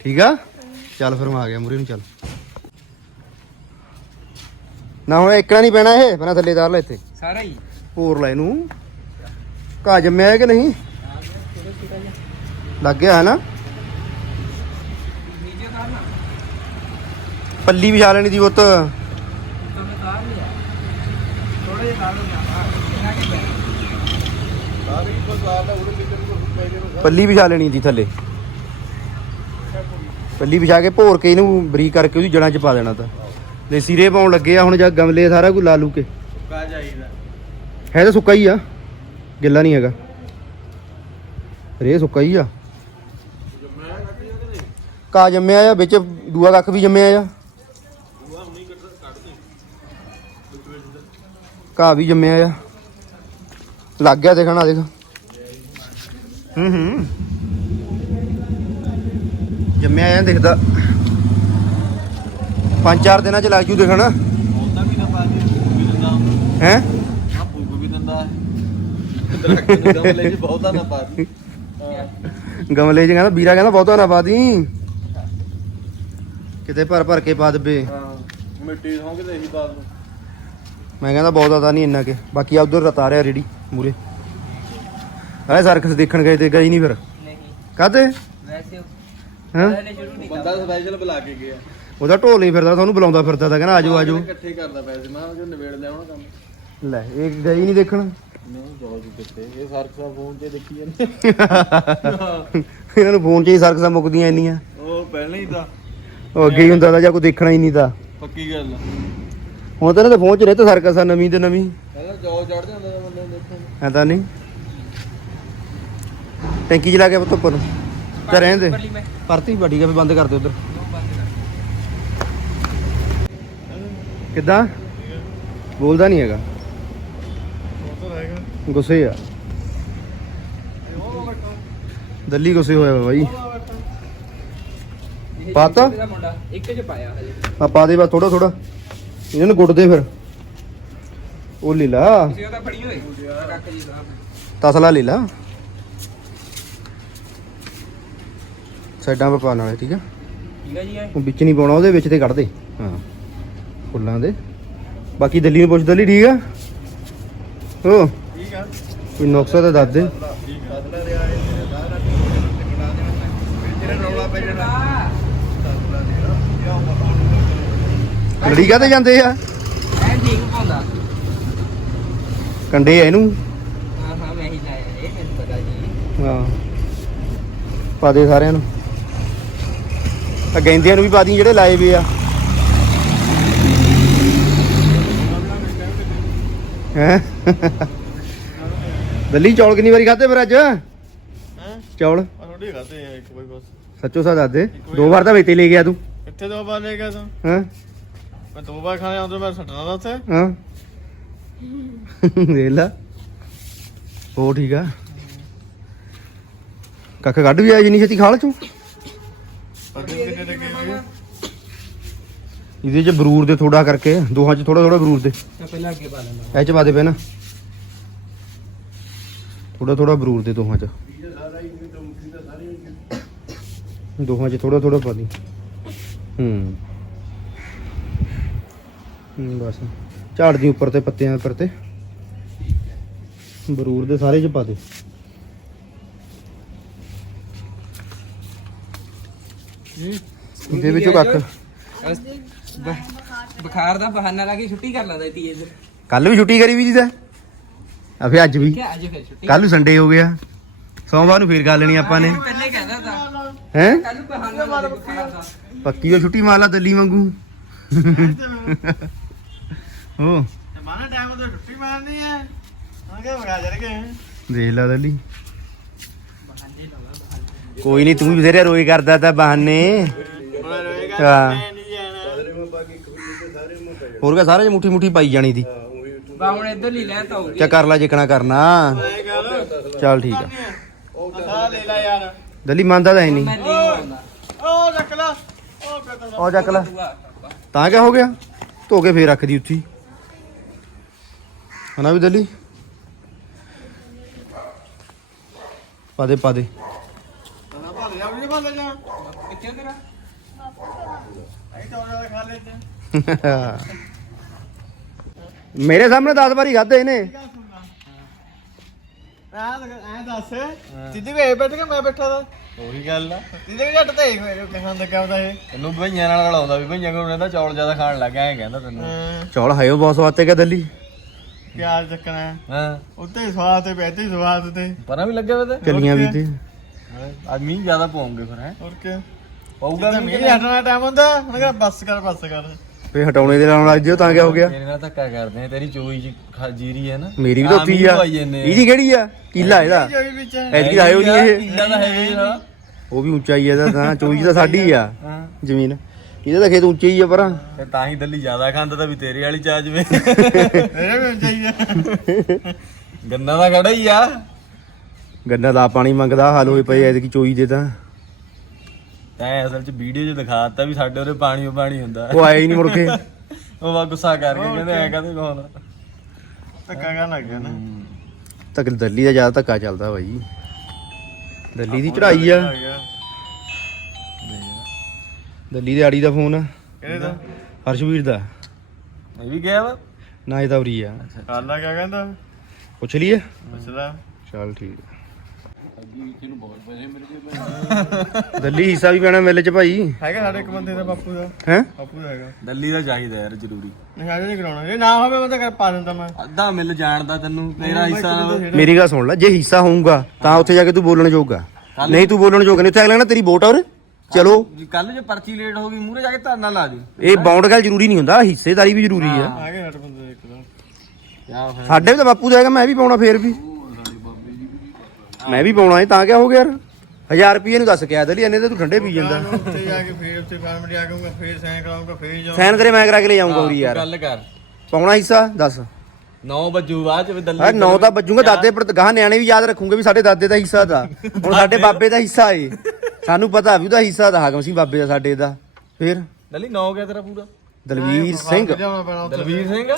ਠੀਕ ਆ? ਚੱਲ ਫਿਰ ਮੈਂ ਆ ਗਿਆ ਮੂਰੀ ਨੂੰ ਚੱਲ। ਨਾ ਹੁਣ ਇੱਕਣਾ ਨਹੀਂ ਪੈਣਾ ਇਹ ਪਹਿਲਾਂ ਥੱਲੇ ਤਾਰ ਲੈ ਇੱਥੇ। ਸਾਰਾ ਹੀ? ਹੋਰ ਲੈ ਇਹਨੂੰ। ਘਾ ਜੰਮਿਆ ਹੈ ਕਿ ਨਹੀਂ? ਥੋੜਾ ਜਿਹਾ ਲੱਗ ਗਿਆ ਹੈ ਨਾ ਪੱਲੀ ਵਿਛਾ ਲੈਣੀ ਦੀ ਪੁੱਤ ਤਾਂ। ਮੈਂ ਤਾਰ ਲਿਆ। ਥੋੜਾ ਜਿਹਾ ਤਾਰ ਲਿਆ ਇਹਨਾਂ ਕੇ ਪੈਰ ਪੱਲੀ ਵਿਛਾ ਲੈਣੀ ਦੀ ਥੱਲੇ। ਪੱਲੀ ਵਿਛਾ ਕੇ ਭੋਰ ਕੇ ਇਹਨੂੰ ਬਰੀਕ ਕਰਕੇ ਉਹਦੀ ਜੜਾਂ 'ਚ ਪਾ ਦੇਣਾ ਤਾਂ। ਤੇ ਸਿਰੇ ਪਾਉਣ ਲੱਗੇ ਆ ਹੁਣ ਜਾਂ ਗਮਲੇ ਸਾਰਾ ਕੁਝ ਲਾ ਲੂ ਕੇ। ਕਾ ਜਾਈਦਾ ਹੈ ਤਾਂ ਸੁੱਕਾ ਹੀ ਆ, ਗਿੱਲਾ ਨਹੀਂ ਹੈਗਾ। ਰੇ ਸੁੱਕਾ ਹੀ ਆ। ਕਾ ਜੰਮਿਆ ਆ, ਵਿੱਚ ਦੂਆ ਕੱਖ ਵੀ ਜੰਮਿਆ ਆ। ਕਾ ਵੀ ਜੰਮਿਆ ਆ। ਲੱਗ ਗਿਆ ਦੇਖਣਾ ਦੇਖ। ਹੂੰ ਹੂੰ। ਜੰਮਿਆ ਆ ਦਿਖਦਾ ਪੰਜ ਚਾਰ ਦਿਨਾਂ ਚ ਲੱਗ ਜੂ ਦੇਖਣਾ। ਉਹਦਾ ਵੀ ਨਾ ਪਾ ਦੇ ਵੀ ਦਿੰਦਾ। ਹੈ? ਆ ਭੂਕ ਵੀ ਦਿੰਦਾ। ਹੈ ਦਰਖਤ ਗਮਲੇ 'ਚ ਬਹੁਤਾ ਨਾ ਪਾ ਦੀ। ਗਮਲੇ 'ਚ ਕਹਿੰਦਾ ਵੀਰਾ ਕਹਿੰਦਾ ਬਹੁਤਾ ਨਾ ਕਿਤੇ ਭਰ ਭਰ ਕੇ ਪਾ ਦੇਵੇ। ਹਾਂ ਮਿੱਟੀ ਇਹੀ ਪਾ ਦੂੰ ਮੈਂ ਕਹਿੰਦਾ ਬਹੁਤਾ ਤਾਂ ਨਹੀਂ ਇੰਨਾ ਕਿ। ਬਾਕੀ ਆ ਉਧਰ ਰਤਾ ਰਿਆ ਰੇੜੀ ਮੂਰੇ। ਆਏ ਸਰਕਸ ਦੇਖਣ ਗਏ ਤੇ ਗਈ ਨਹੀਂ ਫਿਰ? ਨਹੀਂ। ਕਾਤੇ ਵੈਸੇ ਹਾਂ? ਬੰਦਾ ਸਪੈਸ਼ਲ ਬੁਲਾ ਕੇ ਗਿਆ। ਉਹਦਾ ਢੋਲ ਨਹੀਂ ਫਿਰਦਾ ਤੁਹਾਨੂੰ ਬੁਲਾਉਂਦਾ ਫਿਰਦਾ ਤਾਂ ਕਹਿੰਦਾ ਆਜੋ ਆਜੋ। ਇਕੱਠੇ ਕਰਦਾ ਪੈਸੇ ਮੈਂ ਜੋ ਨਿਬੇੜ ਲਿਆਉਣਾ ਕੰਮ। ਲੈ ਇਹ ਗਈ ਨਹੀਂ ਦੇਖਣ? ਨਹੀਂ ਜਾਓ ਜੀ ਕਿੱਥੇ ਇਹ ਸਰਕ ਦਾ ਫੋਨ 'ਤੇ ਦੇਖੀ ਜਾਂਦੇ। ਇਹਨਾਂ ਨੂੰ ਫੋਨ 'ਚ ਹੀ ਸਰਕਸਾਂ ਮੁੱਕਦੀਆਂ ਇੰਨੀਆਂ। ਉਹ ਪਹਿਲਾਂ ਹੀ ਤਾਂ। ਉਹ ਅੱਗੇ ਹੀ ਹੁੰਦਾ ਤਾਂ ਜਾਂ ਕੋਈ ਦੇਖਣਾ ਹੀ ਨਹੀਂ ਤਾਂ। ਪੱਕੀ ਗੱਲ। ਹੁਣ ਤਾਂ ਇਹਨਾਂ ਦੇ ਫੋਨ 'ਚ ਰਹਿ ਤਾਂ ਸਰਕਸਾਂ ਨਵੀਂ ਤੇ ਨਵੀਂ। ਪਹਿਲਾਂ ਜੋ ਚੜ ਜਾਂਦਾ ਬੰਦੇ ਨੂੰ ਦੇਖਣ। ਹੈ ਤਾਂ ਨਹੀਂ? ਟੈਂਕੀ ਚ ਲਾ ਕੇ ਪੁੱਤ ਉੱਪਰ ਨੂੰ। ਚਾ ਰਹਿਣ ਦੇ। ਪਰਲੀ ਮੈਂ। ਪਰਤੀ ਬੜੀ ਗਾ ਵੀ ਬੰਦ ਕਰ ਦੇ ਉਧਰ। ਕਿੱਦਾਂ? ਬੋਲਦਾ ਨਹੀਂ ਹੈਗਾ। ਗੁੱਸੇ ਆ। ਦੱਲੀ ਗੁੱਸੇ ਹੋਇਆ ਵਾ ਬਾਈ। ਇਹ ਪਾਤਾ? ਮੁੰਡਾ ਇੱਕ ਚ ਪਾਇਆ ਹਲੇ ਆ ਪਾ ਦੇ ਬਸ ਥੋੜਾ ਥੋੜਾ ਇਹਨਾਂ ਨੂੰ ਗੁੱਟ ਦੇ ਫਿਰ। ਉਹ ਲੈ ਲਾ ਤੁਸੀਂ ਉਹਦਾ ਫੜੀ ਹੋਏ। ਕੱਕ ਜੀ ਦਾ ਤਸਲਾ ਲੈ ਲਾ ਸਾਈਡਾਂ 'ਤੇ ਪਾਉਣ ਵਾਲੇ ਠੀਕ ਆ? ਠੀਕ ਹੈ ਜੀ ਇਹ? ਉਹ ਵਿੱਚ ਨਹੀਂ ਪਾਉਣਾ ਉਹਦੇ ਵਿੱਚ ਤੇ ਕੱਢ ਦੇ। ਹਾਂ ਫੁੱਲਾਂ ਦੇ। ਬਾਕੀ ਦਿੱਲੀ ਨੂੰ ਪੁੱਛ ਦਿੱਲੀ ਠੀਕ ਆ? ਹੋ? ਠੀਕ ਆ। ਕੋਈ ਨੁਕਸਾ ਤਾਂ ਦੱਸ ਦੇ। ਆ ਲੜੀ ਕਾਤੇ ਜਾਂਦੇ ਆ? ਐ ਠੀਕ ਪਾਉਂਦਾ। ਕੰਡੇ ਆ ਇਹਨੂੰ? ਹਾਂ ਹਾਂ ਮੈਂ ਹੀ ਲਾਇਆ ਇਹ ਮੈਨੂੰ ਪਤਾ ਜੀ। ਹਾਂ। ਪਾ ਦੇ ਸਾਰਿਆਂ ਨੂੰ। ਆ ਗੈਂਦਿਆਂ ਨੂੰ ਵੀ ਪਾ ਦੀ ਜਿਹੜੇ ਲਾਏ ਵੇ ਆ। ਹੈ? ਦਿੱਲੀ ਚੌਲ ਕਿੰਨੀ ਵਾਰੀ ਖਾਦੇ ਫਿਰ ਅੱਜ? ਹੈ? ਚੌਲ? ਆ ਥੋੜੀ ਖਾਤੇ ਆ ਇੱਕ ਵਾਰ ਬਸ। ਸੱਚੋ ਸਾ ਦੱਸ ਦੇ। ਦੋ ਵਾਰ ਤਾਂ ਵੇਤੇ ਲੈ ਗਿਆ ਤੂੰ। ਕਿੱਥੇ ਦੋ ਵਾਰ ਲੈ ਗਿਆ ਤੂੰ। ਹਾਂ? ਮੈਂ ਦੋ ਵਾਰ ਖਾਣੇ ਆਉਂਦਾ ਮੈਂ ਸੱਟਣਾ ਦਾ ਉੱਥੇ। ਹਾਂ? ਦੇਖ ਲਾ। ਹੋ ਠੀਕ ਆ? ਕੱਖ ਕੱਢ ਵੀ ਆਇਆ ਜਿੰਨੀ ਛੇਤੀ ਖਾਲ ਚੋਂ ਪਤਾ ਨੀ ਕਿੰਨੇ ਲੱਗੇ ਹੋਏ ਇਹਦੇ ਚ ਬਰੂਰ ਦੇ ਥੋੜਾ ਕਰਕੇ ਦੋਹਾਂ ਚ ਥੋੜਾ ਥੋੜਾ ਬਰੂਰ ਦੇ। ਮੈਂ ਪਹਿਲਾਂ ਅੱਗੇ ਪਾ ਲੈਂਦਾ। ਇਹ ਚ ਪਾ ਦੇ ਪੈਣਾ ਥੋੜਾ ਥੋੜਾ ਬਰੂਰ ਦੇ ਦੋਹਾਂ ਚ। ਦੋਹਾਂ ਚ ਥੋੜਾ ਥੋੜਾ ਪਾ ਦੀ। ਹੂੰ। ਹੂੰ ਬਸ। ਝਾੜ ਦੀ ਉੱਪਰ ਤੇ ਪੱਤਿਆਂ ਦੇ ਉੱਪਰ ਤੇ। ਬਰੂਰ ਦੇ ਸਾਰੇ ਚ ਪਾ ਦੇ। ਇਹਦੇ ਵਿੱਚੋਂ ਕੱਖ। ਬੁਖਾਰ ਦਾ ਬਹਾਨਾ ਲਾ ਕੇ ਛੁੱਟੀ ਕਰ ਲੈਂਦਾ ਤੀ ਇਹ ਕੱਲ ਵੀ ਛੁੱਟੀ ਕਰੀ ਵੀ ਜੀ ਦਾ ਆ ਫੇ ਅੱਜ ਵੀ। ਕਿ ਅੱਜ ਫਿਰ ਛੁੱਟੀ। ਕੱਲ ਨੂੰ ਸੰਡੇ ਹੋ ਗਿਆ। ਸੋਮਵਾਰ ਨੂੰ ਫੇਰ ਕਰ ਲੈਣੀ ਆਪਾਂ ਨੇ। ਪਹਿਲੇ ਕਹਿੰਦਾ ਤਾਂ ਹੈ? ਕੱਲ ਨੂੰ ਬਹਾਨਾ ਲਾ ਦੇ ਬੁਖਾਰ ਦਾ। ਪੱਕੀ ਉਹ ਛੁੱਟੀ ਮਾਲਾ ਦਿੱਲੀ ਵਾਂਗੂ। ਹੋ। ਮਾਨਾ ਟਾਈਮ ਤੋਂ ਛੁੱਟੀ ਮਾਰਨੀ ਹੈ। ਹਾਂ ਕਿ ਬਗਾ ਜਰ ਕੇ ਦੇਖ ਲਾ ਦਿੱਲੀ ਕੋਈ ਨਹੀਂ ਤੂੰ ਵੀ ਬਥੇਰੇ ਰੋਈ ਕਰਦਾ ਤਾਂ ਬਹਾਨੇ। ਹਾਂ। ਹੋਰ ਕਾ ਸਾਰੇ ਮੁੱਠੀ ਮੁੱਠੀ ਪਾਈ ਜਾਣੀ ਦੀ। ਬਾ ਹੁਣ ਇੱਧਰ ਲਈ ਲੈ ਤਾਂ ਚਾ ਕਰ ਲਾ ਜਿਕਣਾ ਕਰਨਾ। ਚੱਲ ਠੀਕ ਆ। ਆ ਲੈ ਲੈ ਯਾਰ ਦਿੱਲੀ ਮੰਨਦਾ ਤਾਂ ਹੈ ਨਹੀਂ ਉਹ ਚੱਕ ਲਾ ਉਹ ਚੱਕ ਲਾ। ਤਾਂ ਕਿਆ ਹੋ ਗਿਆ? ਧੋ ਕੇ ਫੇਰ ਰੱਖਦੀ ਉੱਥੀ ਹਨਾ ਵੀ ਦਿੱਲੀ? ਪਾ ਦੇ ਪਾ ਦੇ। ਭੱਲ ਜਾ। ਵੀ ਭੱਲ ਜਾ ਕਿੱਥੇ ਤੇਰਾ ਅਸੀਂ ਤਾਂ ਉਹਨਾਂ ਦਾ ਖਾ ਲੈਂਦੇ ਮੇਰੇ ਸਾਹਮਣੇ 10 ਵਾਰੀ ਖਾਦੇ ਇਹਨੇ। ਆ ਐ ਦੱਸ। ਸਿੱਧੀ ਵੇ ਬੈਠ ਕੇ ਮੈਂ ਬੈਠਾ ਦਾ ਉਹੀ ਗੱਲ ਆ। ਸਿੱਧੇ ਝੱਟ ਤੇ ਹੀ ਮੇਰੇ ਕਿਹਾਂ ਦਾ ਕਿਆ ਇਹ। ਤੈਨੂੰ ਭਈਆਂ ਨਾਲ ਰਲਾਉਂਦਾ ਵੀ ਭਈਆਂ ਕੋਲ ਰਹਿੰਦਾ ਚੌਲ ਜ਼ਿਆਦਾ ਖਾਣ ਲੱਗ ਗਿਆ ਐਂ ਕਹਿੰਦਾ ਤੈਨੂੰ। ਹਾਂ। ਚੌਲ ਹਾਇਓ ਬਹੁਤ ਸਵਾਦ ਤੇ ਕਿ ਦਿੱਲੀ? ਪਿਆਰ ਚੱਕਣਾ ਹੈ। ਹਾਂ। ਉੱਤੇ ਹੀ ਸਵਾਦ ਤੇ ਬੈਠੇ ਹੀ ਸਵਾਦ ਤੇ। ਪਰਾਂ ਵੀ ਲੱਗੇ ਵੇ ਤੇ। ਚੱਲੀਆਂ ਵੀ ਤੇ। ਅੱਜ ਮੀਂਹ ਜ਼ਿਆਦਾ ਪਾਉਂਗੇ ਫਿਰ ਹੈ। ਹੋਰ ਕੀ ਪਊਗਾ ਤਾਂ ਮੀਂਹ ਮੇਰੇ ਹਟਣਾ ਟਾਈਮ ਹੁੰਦਾ ਉਹਨੇ ਕਿਹਾ ਬੱਸ ਕਰ ਬੱਸ ਕਰ। ਫੇ ਹਟਾਉਣੇ ਦੇ ਨਾਲ ਲੱਗ ਜਿਓ ਤਾਂ ਕਿਆ ਹੋ ਗਿਆ? ਤੇਰੇ ਨਾਲ ਧੱਕਾ ਕਰਦੇ ਆ ਤੇਰੀ ਚੋਈ ਖਾ- ਜੀਰੀ ਹੈ ਨਾ। ਮੇਰੀ ਵੀ ਤਾਂ ਮੀਂਹ ਆ। ਆ। ਇਹਦੀ ਕਿਹੜੀ ਆ? ਕੀਲਾ ਇਹਦਾ? ਐਤਕੀ ਆਇਓ ਨਹੀਂ ਇਹ। ਕਿੱਲਾ ਦਾ ਹੈਗਾ ਨਾ ਉਹ ਵੀ ਉੱਚਾ ਹੀ ਤਾਂ ਚੋਈ ਤਾਂ ਸਾਡੀ ਆ। ਹਾਂ। ਜ਼ਮੀਨ। ਇਹਦਾ ਤਾਂ ਖੇਤ ਉੱਚੇ ਹੀ ਆ ਪਰਾਂ। ਤੇ ਤਾਂ ਹੀ ਦਿੱਲੀ ਜ਼ਿਆਦਾ ਖਾਂਦਾ ਤਾਂ ਵੀ ਤੇਰੇ ਵਾਲੀ ਚਾਹ ਜਵੇ। ਮੇਰੇ ਵੀ ਚਾਹੀਦਾ ਗੰਨਾ ਦਾ ਖੜਾ ਹੀ ਆ। ਗੰਨਾ ਦਾ ਪਾਣੀ ਮੰਗਦਾ ਹਾਲ ਹੋਏ ਪਏ ਐਤਕੀ ਚੋਈ ਦੇ ਤਾਂ। ਤੈਂ ਅਸਲ ਚ ਵੀਡੀਓ 'ਚ ਦਿਖਾਤਾ ਵੀ ਸਾਡੇ ਉਰੇ ਪਾਣੀ ਓ ਪਾਣੀ ਹੁੰਦਾ। ਉਹ ਆਇਆ ਹੀ ਨਹੀਂ ਮੁੜ ਕੇ। ਉਹ ਵਾ ਗੁੱਸਾ ਕਰਕੇ ਕਹਿੰਦੇ ਐ ਕਹਦੇ ਕੋਣ ਧੱਕਾ ਕਰਨ ਲੱਗ ਗਿਆ ਨਾ? ਤੱਕ ਦਿੱਲੀ ਦਾ ਜ਼ਿਆਦਾ ਧੱਕਾ ਚੱਲਦਾ ਬਾਈ। ਦਿੱਲੀ ਦੀ ਚੜਾਈ ਆ। ਆ ਦਿੱਲੀ ਦੇ ਆੜੀ ਦਾ ਫੋਨ ਕਿਹੜੇ ਦਾ? ਹਰਸ਼ਵੀਰ ਦਾ। ਇਹ ਵੀ ਗਿਆ ਵਾ? ਨਾ ਇਹ ਤਾਂ ਉਰੀ ਆ। ਕਾਲਾ ਕਿਆ ਕਹਿੰਦਾ? ਪੁੱਛ ਲਈਏ? ਪੁੱਛਦਾ ਚੱਲ ਠੀਕ ਦਿੱਲੀ ਹਿੱਸਾ ਵੀ ਪੈਣਾ ਮੇਲੇ ਚ ਭਾਈ। ਹੈਗਾ ਸਾਡੇ ਇੱਕ ਬੰਦੇ ਦਾ ਬਾਪੂ ਦਾ। ਹੈ? ਬਾਪੂ ਦਾ ਹੈਗਾ। ਦਿੱਲੀ ਦਾ ਚਾਹੀਦਾ ਯਾਰ ਜ਼ਰੂਰੀ। ਨਹੀਂ ਹਾਲੇ ਨਹੀਂ ਕਰਾਉਣਾ। ਜੇ ਨਾ ਹੋਵੇ ਮੈਂ ਤਾਂ ਕਰ ਪਾ ਦਿੰਦਾ ਮੈਂ। ਅੱਧਾ ਮਿਲ ਜਾਣਦਾ ਤੈਨੂੰ ਤੇਰਾ ਹਿੱਸਾ। ਮੇਰੀ ਗੱਲ ਸੁਣ ਲੈ ਜੇ ਹਿੱਸਾ ਹੋਊਗਾ ਤਾਂ ਉੱਥੇ ਜਾ ਕੇ ਤੂੰ ਬੋਲਣ ਜੋਗਾ ਨਹੀਂ ਤੂੰ ਬੋਲਣ ਜੋਗਾ ਨਹੀਂ ਉੱਥੇ ਅਗਲਾ ਨਾ ਤੇਰੀ ਵੋਟ ਔਰ ਚਲੋ। ਕੱਲ ਜੇ ਪਰਚੀ ਲੇਟ ਹੋ ਗਈ ਮੂਰੇ ਜਾ ਕੇ ਧਰਨਾ ਲਾ ਦੇ। ਇਹ ਬਾਉਂਡ ਗੱਲ ਜ਼ਰੂਰੀ ਨਹੀਂ ਹੁੰਦਾ ਹਿੱਸੇਦਾਰੀ ਵੀ ਜ਼ਰੂਰੀ ਆ। ਸਾਡੇ ਸਾਡੇ ਵੀ ਤਾਂ ਬਾਪੂ ਦਾ ਹੈਗਾ ਮੈਂ ਵੀ ਪਾਉਣਾ ਫੇਰ ਵੀ। ਮੈਂ ਵੀ ਪਾਉਣਾ ਹੈ ਤਾਂ ਕਿਆ ਹੋ ਗਿਆ ਯਾਰ? 1000 ਰੁਪਏ ਨੂੰ ਦੱਸ ਕੇ ਆ ਦਲੀ ਇਹਨੇ ਤਾਂ ਤੂੰ ਠੰਡੇ ਪੀ ਜਾਂਦਾ। ਉੱਥੇ ਜਾ ਕੇ ਫੇਰ ਉੱਥੇ ਫਾਰਮ ਜਾ ਕੇ ਫੇਰ ਸਾਈਨ ਕਰਾਉਂਗਾ ਫੇਰ ਜਾਊਂ ਸਾਈਨ ਕਰੇ ਮੈਂ ਕਰਾ ਕੇ ਲੈ ਜਾਊਂਗਾ ਉਰੀ ਯਾਰ। ਗੱਲ ਕਰ। ਪਾਉਣਾ ਹਿੱਸਾ ਦੱਸ। 9 ਵਜੂ ਬਾਅਦ ਚ ਦਿੱਲੀ ਹਾਂ ਨੌ ਤਾਂ ਵੱਜੂਗਾ ਦਾਦੇ ਪਰ ਗਾਹ ਨਿਆਣੇ ਵੀ ਯਾਦ ਰੱਖੂਗੇ ਵੀ ਸਾਡੇ ਦਾਦੇ ਦਾ ਹਿੱਸਾ ਦਾ। ਹੁਣ ਸਾਡੇ ਬਾਬੇ ਦਾ ਹਿੱਸਾ ਏ। ਸਾਨੂੰ ਪਤਾ ਵੀ ਉਹਦਾ ਹਿੱਸਾ ਦਾ ਹਾਕਮ ਸੀ ਬਾਬੇ ਦਾ ਸਾਡੇ ਦਾ। ਫੇਰ? ਦਿੱਲੀ 9 ਗਿਆ ਤੇਰਾ ਪੂਰਾ? ਦਲਵੀਰ ਸਿੰਘ। ਜਾਣਾ ਪੈਣਾ ਉੱਥੇ। ਦਲਵੀਰ ਸਿੰਘ?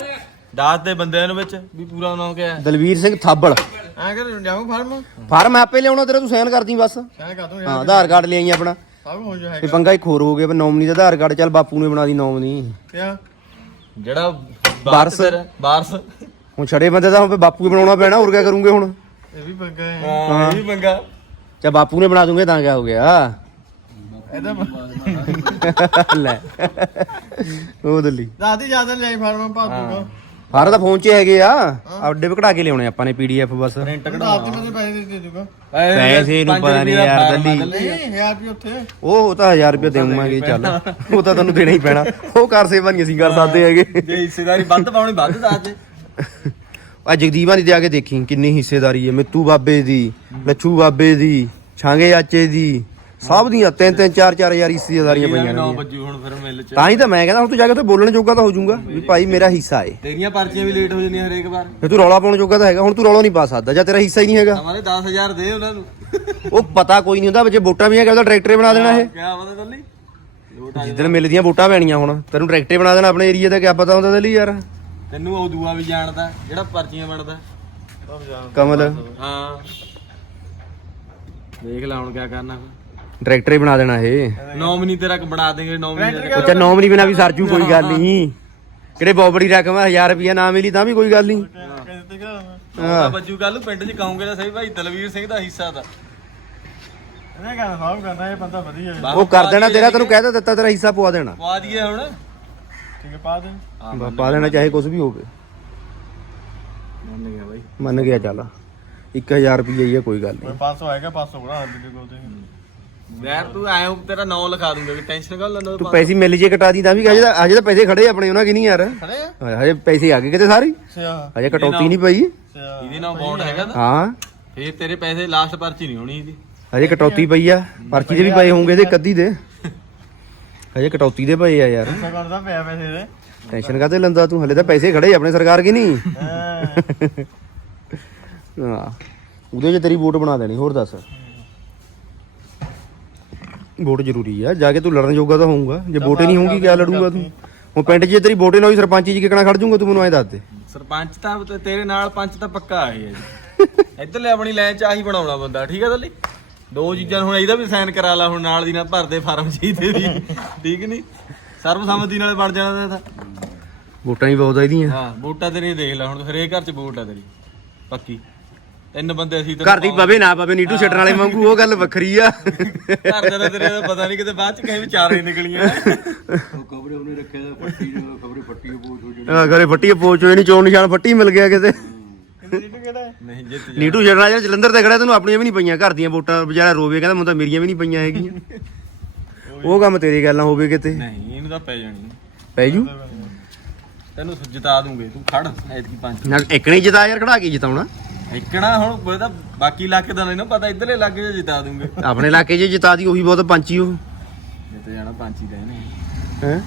ਦਾਸ ਦੇ ਬੰਦਿਆਂ ਨੂੰ ਵਿੱਚ ਵੀ ਪੂਰਾ 9 ਗਿਆ ਦਲਵੀਰ ਸਿੰਘ ਥਾਬੜ ਐ ਕਰ ਜਾਊਂ ਫਾਰਮ। ਫਾਰਮ ਆਪੇ ਲਿਆਉਣਾ ਤੇਰਾ ਤੂੰ ਸਾਈਨ ਕਰਦੀ ਬਸ। ਸਾਈਨ ਕਰ ਦੂੰ ਹਾਂ ਆਧਾਰ ਕਾਰਡ ਲੈ ਆਈ ਆਪਣਾ। ਸਭ ਹੋ ਜਾ ਇਹ ਹੈਗਾ ਪੰਗਾ ਇੱਕ ਹੋਰ ਹੋ ਗਿਆ ਵੀ ਨੌਮਨੀ ਦਾ ਆਧਾਰ ਕਾਰਡ ਚੱਲ ਬਾਪੂ ਨੇ ਬਣਾ ਦੀ ਨੌਮਨੀ ਕਿਆ? ਜਿਹੜਾ ਬਾਰਸ। ਤੇਰਾ ਬਾਰਸ। ਹੁਣ ਛੜੇ ਬੰਦੇ ਦਾ ਹੁਣ ਫਿਰ ਬਾਪੂ ਹੀ ਬਣਾਉਣਾ ਪੈਣਾ ਹੋਰ ਕਿਆ ਕਰੂੰਗੇ ਹੁਣ? ਇਹ ਵੀ ਪੰਗਾ ਹੈ। ਹਾਂ ਇਹ ਵੀ ਪੰਗਾ। ਚਾ ਬਾਪੂ ਨੇ ਬਣਾ ਦੂੰਗੇ ਤਾਂ ਕਿਆ ਹੋ ਗਿਆ। ਇਹਦਾ ਲੈ। ਉਹ ਦਿੱਲੀ। ਦਾਦੀ ਜ਼ਿਆਦਾ ਲੈ ਫਾਰਮ ਪਾ ਦੂੰਗਾ ਫਾਰ ਤਾਂ ਫੋਨ 'ਚ ਹੈਗੇ ਆ। ਅੱਡੇ 'ਤੇ ਕਢਾ ਕੇ ਲਿਆਉਣੇ ਆਪਾਂ ਨੇ ਪੀਡੀਐਫ ਬਸ। ਪ੍ਰਿੰਟ ਦਾਦੀ ਮੈਨੂੰ ਪੈਸੇ ਦੇ ਦੇ ਦੂੰਗਾ ਪੈਸੇ ਨੂੰ ਪਤਾ ਨਹੀਂ ਯਾਰ ਦਿੱਲੀ ਨਹੀਂ ਹੈ ਵੀ ਉੱਥੇ। ਉਹ ਉਹ ਤਾਂ 1000 ਰੁਪਏ ਦੇਵਾਂਗੇ ਚੱਲ। ਉਹ ਤਾਂ ਤੁਹਾਨੂੰ ਦੇਣਾ ਹੀ ਪੈਣਾ। ਉਹ ਕਰ ਸੇਵਾ ਨਹੀਂ ਅਸੀਂ ਕਰ ਸਕਦੇ ਹੈਗੇ। ਜੇ ਹਿੱਸੇਦਾਰੀ ਵੱਧ ਪਾਉਣੀ ਵੱਧ ਦੱਸ ਦੇ ਆ ਜਗਦੀਵਾਂ ਦੀ ਜਾ ਕੇ ਦੇਖੀ ਕਿੰਨੀ ਹਿੱਸੇਦਾਰੀ ਹੈ। ਮਿੱਤੂ ਬਾਬੇ ਦੀ ਲੱਛੂ ਬਾਬੇ ਦੀ ਛਾਂਗੇ ਆਚੇ ਦੀ। ਸਭ ਦੀਆਂ ਤਿੰਨ ਤਿੰਨ ਚਾਰ ਚਾਰ ਹਜ਼ਾਰ ਹਿੱਸੇਦਾਰੀਆਂ ਪਈਆਂ 9 ਨੇ ਵਜੂ ਹੁਣ ਫਿਰ ਮਿਲ ਚ ਤਾਂ ਹੀ ਤਾਂ ਮੈਂ ਕਹਿੰਦਾ ਹੁਣ ਤੂੰ ਜਾ ਕੇ ਉੱਥੇ ਬੋਲਣ ਜੋਗਾ ਤਾਂ ਹੋ ਜਾਊਗਾ ਵੀ ਭਾਈ ਮੇਰਾ ਹਿੱਸਾ ਏ। ਤੇਰੀਆਂ ਪਰਚੀਆਂ ਵੀ ਲੇਟ ਹੋ ਜਾਂਦੀਆਂ ਹਰੇਕ ਵਾਰ। ਫੇ ਤੂੰ ਰੌਲਾ ਪਾਉਣ ਜੋਗਾ ਤਾਂ ਹੈਗਾ ਹੁਣ ਤੂੰ ਰੌਲਾ ਨਹੀਂ ਪਾ ਸਕਦਾ ਜਾਂ ਤੇਰਾ ਹਿੱਸਾ ਹੀ ਨਹੀਂ ਹੈਗਾ। ਹਮਾਰੇ 10000 ਦੇ ਉਹਨਾਂ ਨੂੰ। ਉਹ ਪਤਾ ਕੋਈ ਨਹੀਂ ਹੁੰਦਾ ਜੇ ਵੋਟਾਂ ਵੀ ਹੈਗਾ ਉਹਦਾ ਟਰੈਕਟਰ ਬਣਾ ਦੇਣਾ ਇਹ। ਕਿਆ ਪਤਾ ਦਿੱਲੀ ਜਿੱਦਣ ਮਿਲਦੀਆਂ ਵੋਟਾਂ ਪੈਣੀਆਂ ਹੁਣ ਤੈਨੂੰ ਟਰੈਕਟਰ ਬਣਾ ਦੇਣਾ ਆਪਣੇ ਏਰੀਆ ਦਾ ਕਿਆ ਪਤਾ ਹੁੰਦਾ ਲਈ ਯਾਰ। ਤੈਨੂੰ ਉਹ ਦੂਆ ਵੀ ਜਾਣਦਾ ਜਿਹੜਾ ਪਰਚੀਆਂ ਬਣਦਾ। ਕਮਲ। ਹਾਂ। ਦੇਖ ਲੈ ਹੁਣ ਕਿਆ ਕਰਨਾ। ਫਿਰ ਟਰੈਕਟਰ ਹੀ ਬਣਾ ਦੇਣਾ ਇਹ। ਨੌਮਨੀ ਤੇਰਾ ਬਣਾ ਦੇਂਗੇ ਨੌਮਨੀ ਉਹ ਚਾ ਨੌਮਨੀ ਬਿਨਾ ਵੀ ਸਰਜੂ ਕੋਈ ਗੱਲ ਨਹੀਂ। ਕਿਹੜੇ ਬੋਬੜੀ ਰਕਮ ਹੈ 1000 ਰੁਪਿਆ ਨਾ ਮਿਲੀ ਤਾਂ ਵੀ ਕੋਈ ਗੱਲ ਨਹੀਂ। ਕਹਿੰਦੇ ਤੇ ਕਰਾਂ ਉਹਦਾ ਬੱਜੂ ਕੱਲ ਪਿੰਡ 'ਚ ਕਹੂੰਗੇ ਤਾਂ ਸਹੀ ਭਾਈ ਦਲਵੀਰ ਸਿੰਘ ਦਾ ਹਿੱਸਾ ਦਾ ਇਹਨੇ ਕਹਿੰਦਾ ਸਭ ਕਰਨਾ ਇਹ ਬੰਦਾ ਵਧੀਆ ਹੈ। ਉਹ ਕਰ ਦੇਣਾ ਤੇਰਾ ਤੈਨੂੰ ਕਹਿ ਦਿੱਤਾ ਤੇਰਾ ਹਿੱਸਾ ਪਵਾ ਦੇਣਾ। ਪਵਾ ਦਈਏ ਹੁਣ। ਠੀਕ ਹੈ ਪਾ ਦੇ। ਪਾ ਦੇਣਾ ਚਾਹੇ ਕੁਝ ਵੀ ਹੋਵੇ। ਮੰਨ ਗਿਆ ਬਾਈ ਮੰਨ ਗਿਆ ਚੱਲ। 1000 ਰੁਪਏ ਹੀ ਆ ਕੋਈ ਗੱਲ ਨਹੀਂ। 500 ਆਏਗਾ 500 ਬਣਾ ਦੇ ਕੋਲ ਤੇ ਯਾਰ ਤੂੰ ਐਂ ਤੇਰਾ ਨਾਂ ਲਿਖਾ ਦੂੰਗਾ ਕਿ ਟੈਨਸ਼ਨ ਕਰ ਲੈਂਦਾ ਤੂੰ ਪੈਸੇ ਮਿਲ ਜੇ ਕਟਾ ਦੀ ਤਾਂ ਵੀ ਅਜੇ ਤਾਂ ਅਜੇ ਤਾਂ ਪੈਸੇ ਖੜੇ ਆ ਆਪਣੇ ਉਹਨਾਂ ਕੀ ਨਹੀਂ ਯਾਰ। ਖੜੇ ਆ? ਹਜੇ ਪੈਸੇ ਆ ਗਏ ਕਿਤੇ ਸਾਰੇ? ਹਜੇ ਕਟੌਤੀ ਨਹੀਂ ਪਈ। ਇਹਦੇ ਨਾਲ ਬੌਂਡ ਹੈਗਾ ਤਾਂ ਹਾਂ। ਫੇਰ ਤੇਰੇ ਪੈਸੇ ਲਾਸਟ ਪਰਚੀ ਨਹੀਂ ਹੋਣੀ ਇਹਦੀ। ਹਜੇ ਕਟੌਤੀ ਪਈ ਆ। ਪਰਚੀ ਦੇ ਵੀ ਪਏ ਹੋਣਗੇ ਇਹਦੇ ਕੱਦੀ ਦੇ। ਹਜੇ ਕਟੌਤੀ ਦੇ ਪਏ ਆ ਯਾਰ। ਕਰਦਾ ਪਿਆ ਪੈਸੇ ਦੇ? ਟੈਨਸ਼ਨ ਕਾਤੇ ਲੈਂਦਾ ਤੂੰ? ਹਲੇ ਤਾਂ ਪੈਸੇ ਖੜੇ ਆ ਆਪਣੇ ਸਰਕਾਰ ਕੀ ਨਹੀਂ? ਹਾਂ। ਉਹਦੇ 'ਚ ਤੇਰੀ ਵੋਟ ਬਣਾ ਦੇਣੀ ਹੋਰ ਦੱਸ। ਵੋਟ ਜ਼ਰੂਰੀ ਆ। ਜਾ ਕੇ ਤੂੰ ਲੜਨ ਜੋਗਾ ਤਾਂ ਹੋਊਗਾ। ਜੇ ਵੋਟ ਹੀ ਨਹੀਂ ਹੋਊਗੀ ਕਿਆ ਲੜੂਗਾ ਤੂੰ? ਹੁਣ ਪਿੰਡ 'ਚ ਜੇ ਤੇਰੀ ਵੋਟ ਹੀ ਨਾ ਹੋਈ ਸਰਪੰਚੀ 'ਚ ਕਿਕਣਾ ਖੜ ਜਾਊਗਾ ਤੂੰ ਮੈਨੂੰ ਐਂ ਦੱਸ ਦੇ। ਸਰਪੰਚ ਤਾਂ ਤੇ- ਤੇਰੇ ਨਾਲ ਪੰਚ ਤਾਂ ਪੱਕਾ ਆ ਹੈ ਜੀ। ਇੱਧਰਲੇ ਆਪਣੀ ਲਾਈਨ ਚ ਆਹੀ ਬਣਾਉਣਾ ਬੰਦਾ ਠੀਕ ਹੈ ਦੱਲੀ? ਦੋ ਚੀਜ਼ਾਂ ਹੁਣ ਇਹਦਾ ਵੀ ਸਾਈਨ ਕਰਾ ਲਾ ਹੁਣ ਨਾਲ ਦੀ ਨਾਲ ਭਰਦੇ ਫਾਰਮ ਜੀ ਤੇ ਵੀ। ਠੀਕ ਨਹੀਂ? ਸਰਬਸੰਮਤੀ ਨਾਲ ਬਣ ਜਾਣਾ ਤਾਂ। ਵੋਟਾਂ ਹੀ ਬਹੁਤ ਆ ਇਹਦੀਆਂ। ਹਾਂ ਵੋਟਾਂ ਤੇਰੀ ਦੇਖ ਲੈ ਹੁਣ ਹਰੇਕ ਘਰ ਚ ਵੋਟ ਆ ਤੇਰੀ। ਪੱਕੀ। ਤਿੰਨ ਬੰਦੇ ਅਸੀਂ ਘਰ ਦੀ ਪਵੇ ਨਾ ਪਵੇ ਨੀਟੂ ਛੱਡਣ ਵਾਲੇ ਵਾਂਗੂ ਉਹ ਗੱਲ ਵੱਖਰੀ ਆ। ਘਰ ਦੇ ਤਾਂ ਤੇਰੇ ਦਾ ਪਤਾ ਨਹੀਂ ਕਿਤੇ ਬਾਅਦ ਚ ਕਹੇ ਵਿਚਾਰੇ ਨਿਕਲੀਆਂ। ਕਬਰੇ ਉਹਨੇ ਰੱਖਿਆ ਦਾ ਫੱਟੀ ਨੂੰ ਨੂੰ ਪੋਚ ਹੋ ਜਾਣੀ। ਆ ਘਰੇ ਫੱਟੀ ਪੋਚ ਹੋਈ ਨਹੀਂ ਚੋਣ ਨਿਸ਼ਾਨ ਫੱਟੀ ਮਿਲ ਗਿਆ ਕਿਤੇ। ਨਹੀਂ ਜਿੱਤ ਜਾ। ਨੀਟੂ ਛੱਡਣ ਵਾਲਾ ਜਿਹੜਾ ਜਲੰਧਰ ਤੇ ਖੜਾ ਤੈਨੂੰ ਆਪਣੀਆਂ ਵੀ ਨਹੀਂ ਪਈਆਂ ਘਰ ਦੀਆਂ ਵੋਟਾਂ ਵਿਚਾਰਾ ਰੋਵੇ ਕਹਿੰਦਾ ਮੈਨੂੰ ਤਾਂ ਮੇਰੀਆਂ ਵੀ ਨਹੀਂ ਪਈਆਂ ਹੈਗੀਆਂ। ਉਹ ਕੰਮ ਤੇਰੀ ਗੱਲ ਨਾ ਹੋਵੇ ਕਿਤੇ। ਨਹੀਂ ਇਹਨੂੰ ਤਾਂ ਪੈ ਜਾਣੀ ਪੈ ਜੂ? ਤੈਨੂੰ ਜਿਤਾ ਦੂੰਗੇ ਤੂੰ ਖੜ ਐਤਕੀ ਪੰਜ। ਨਾ ਇੱਕ ਨਹੀਂ ਜਿਤਾ ਯਾਰ ਖੜਾ ਕੇ ਜਿਤਾਉਣਾ? ਇਕਣਾ ਹੁਣ ਕੋਈ ਤਾਂ ਬਾਕੀ ਇਲਾਕੇ ਦਾ ਨਹੀਂ ਨਾ ਪਤਾ ਇਧਰਲੇ ਇਲਾਕੇ 'ਚ ਜਿਤਾ ਦੂੰਗੇ। ਆਪਣੇ ਇਲਾਕੇ 'ਚ ਜਿਤਾ ਦੀ ਉਹੀ ਬਹੁਤ ਪੰਚੀ ਉਹ। ਜਿੱਤ ਜਾਣਾ ਪੰਜ ਹੀ ਰਹਿਣੇ ਹੈ?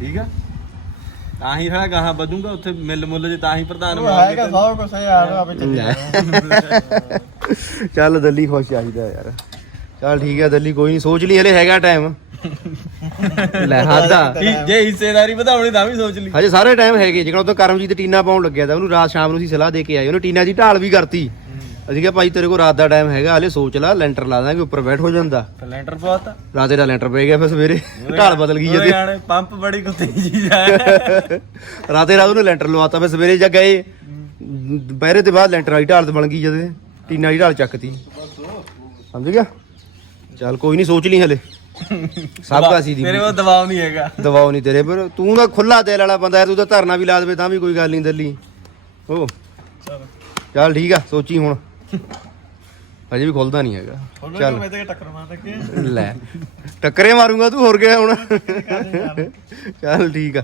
ਠੀਕ ਆ? ਤਾਂ ਹੀ ਸਾਡਾ ਗਾਹਾਂ ਵਧੂਗਾ ਉੱਥੇ ਮਿਲ ਮੁੱਲ ਜੇ ਤਾਂ ਹੀ ਪ੍ਰਧਾਨ ਬਣਾਉਂਗੇ ਸਭ ਕੁਝ ਯਾਰ ਆਪੇ ਚੱਲ ਦਿੱਲੀ ਖੁਸ਼ ਚਾਹੀਦਾ ਯਾਰ। ਚੱਲ ਠੀਕ ਹੈ ਦਿੱਲੀ ਕੋਈ ਨਹੀਂ ਸੋਚ ਲਈ ਹਲੇ ਹੈਗਾ ਟਾਈਮ ਲੈ ਹਾਦਾ ਜੇ ਹਿੱਸੇਦਾਰੀ ਵਧਾਉਣੀ ਤਾਂ ਵੀ ਸੋਚ ਲਈ। ਹਜੇ ਸਾਰੇ ਟਾਈਮ ਹੈਗੇ ਜਿਹੜਾ ਉਦੋਂ ਕਰਮਜੀਤ ਟੀਨਾ ਪਾਉਣ ਲੱਗਿਆ ਤਾਂ ਉਹਨੂੰ ਰਾਤ ਸ਼ਾਮ ਨੂੰ ਅਸੀਂ ਸਲਾਹ ਦੇ ਕੇ ਆਏ। ਉਹਨੇ ਟੀਨਾ ਦੀ ਢਾਲ ਵੀ ਕਰਤੀ। ਅਸੀਂ ਕਿਹਾ ਭਾਈ ਤੇਰੇ ਕੋਲ ਰਾਤ ਦਾ ਟਾਈਮ ਹੈਗਾ ਹਲੇ ਸੋਚ ਲੈ ਲੈਂਟਰ ਲਾ ਦਾਂਗੇ ਉੱਪਰ ਬੈਠ ਹੋ ਜਾਂਦਾ। ਲੈਂਟਰ ਪਵਾਤਾ? ਰਾਤੇ ਦਾ ਲੈਂਟਰ ਪੈ ਗਿਆ ਫਿਰ ਸਵੇਰੇ ਢਾਲ ਬਦਲ ਗਈ ਜਦੇ ਪੰਪ ਬੜੀ ਕੁੱਤੀ ਚੀਜ਼ ਆ ਰਾਤੇ ਰਾਤ ਉਹਨੇ ਲੈਂਟਰ ਲਵਾਤਾ ਫਿਰ ਸਵੇਰੇ ਜਾ ਗਏ ਦੁਪਹਿਰੇ ਤੇ ਬਾਅਦ ਲੈਂਟਰ ਵਾਲੀ ਢਾਲ ਤੇ ਬਣ ਗਈ ਜਦੇ। ਟੀਨਾ ਦੀ ਢਾਲ ਚੱਕਤੀ। ਸਮਝ ਗਿਆ? ਚੱਲ ਕੋਈ ਨਹੀਂ ਸੋਚ ਲਈ ਹਲੇ। ਸਭ ਕਾਸੀ ਦੀ ਤੇਰੇ ਕੋਲ ਦਬਾਅ ਨਹੀਂ ਹੈਗਾ। ਦਵਾਓ ਨਹੀਂ ਤੇਰੇ ਪਰ ਤੂੰ ਤਾਂ ਖੁੱਲਾ ਦਿਲ ਵਾਲਾ ਬੰਦਾ ਯਾਰ ਤੂੰ ਤਾਂ ਧਰਨਾ ਵੀ ਲਾ ਦੇਵੇ ਤਾਂ ਵੀ ਕੋਈ ਗੱਲ ਨਹੀਂ ਦਿੱਲੀ। ਹੋ। ਚੱਲ। ਠੀਕ ਆ ਸੋਚੀ ਹੁਣ। ਅਜੇ ਵੀ ਖੁੱਲਦਾ ਨਹੀਂ ਹੈਗਾ। ਚੱਲ। ਤੇ ਟੱਕਰ ਮਾਰ ਕੇ ਲੈ। ਟੱਕਰੇ ਮਾਰੂੰਗਾ ਤੂੰ ਹੋਰ ਗਿਆ ਹੁਣ? ਚੱਲ ਠੀਕ ਆ।